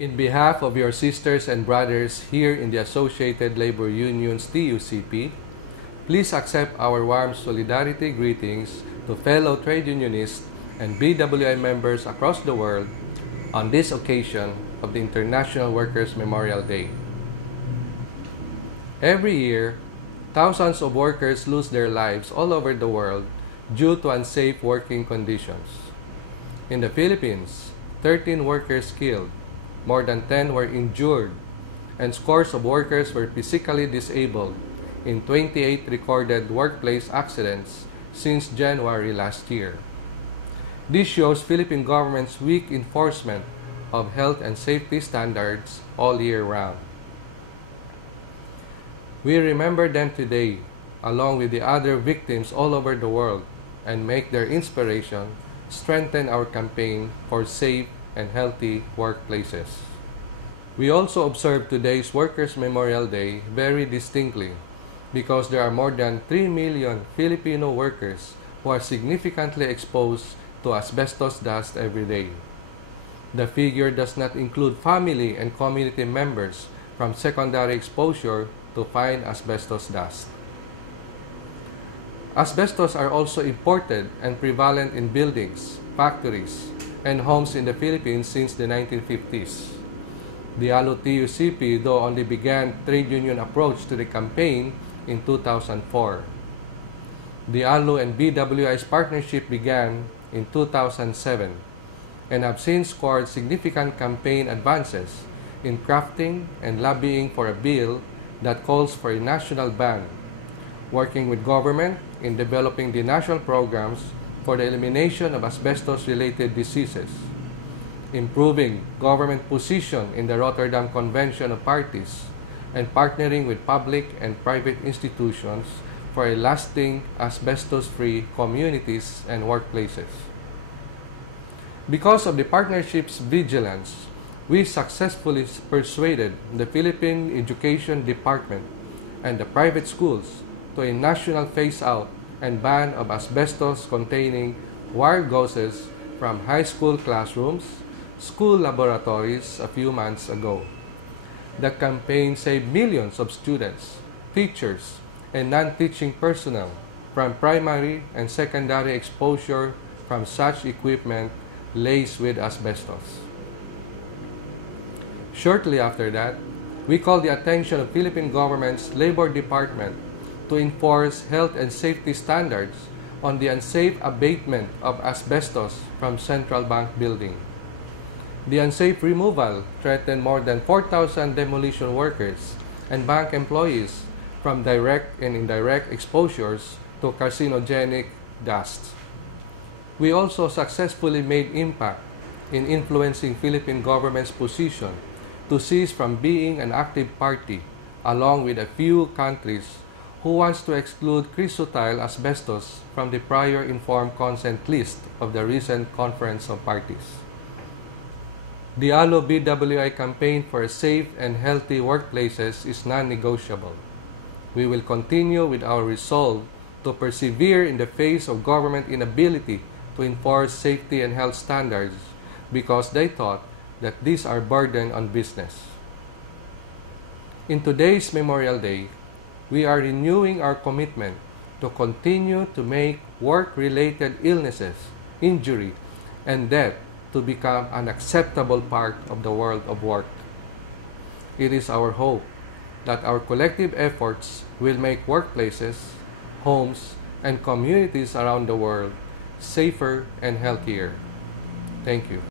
In behalf of your sisters and brothers here in the Associated Labor Union's TUCP, please accept our warm solidarity greetings to fellow trade unionists and BWI members across the world on this occasion of the International Workers' Memorial Day. Every year, thousands of workers lose their lives all over the world due to unsafe working conditions. In the Philippines, 13 workers killed, more than 10 were injured, and scores of workers were physically disabled in 28 recorded workplace accidents since January last year. This shows Philippine government's weak enforcement of health and safety standards all year round. We remember them today, along with the other victims all over the world, and make their inspiration strengthen our campaign for safe and healthy workplaces. We also observe today's Workers' Memorial Day very distinctly because there are more than 3 million Filipino workers who are significantly exposed to asbestos dust every day. The figure does not include family and community members from secondary exposure to fine asbestos dust. Asbestos are also imported and prevalent in buildings, factories, and homes in the Philippines since the 1950s. The ALU-TUCP, though, only began trade union approach to the campaign in 2004. The ALU and BWI's partnership began in 2007 and have since scored significant campaign advances in crafting and lobbying for a bill that calls for a national ban, working with government in developing the national programs for the elimination of asbestos-related diseases, improving government position in the Rotterdam Convention of Parties, and partnering with public and private institutions for a lasting asbestos-free communities and workplaces. Because of the partnership's vigilance, we successfully persuaded the Philippine Education Department and the private schools to a national phase-out and ban of asbestos-containing wire gauzes from high school classrooms, school laboratories a few months ago. The campaign saved millions of students, teachers, and non-teaching personnel from primary and secondary exposure from such equipment laced with asbestos. Shortly after that, we called the attention of Philippine government's Labor Department to enforce health and safety standards on the unsafe abatement of asbestos from Central Bank building. The unsafe removal threatened more than 4,000 demolition workers and bank employees from direct and indirect exposures to carcinogenic dust. We also successfully made impact in influencing Philippine government's position to cease from being an active party, along with a few countries who wants to exclude chrysotile asbestos from the prior informed consent list of the recent Conference of Parties. The ALU-BWI campaign for safe and healthy workplaces is non-negotiable. We will continue with our resolve to persevere in the face of government inability to enforce safety and health standards because they thought that these are burden on business. In today's Memorial Day, we are renewing our commitment to continue to make work-related illnesses, injury, and death to become an acceptable part of the world of work. It is our hope that our collective efforts will make workplaces, homes, and communities around the world safer and healthier. Thank you.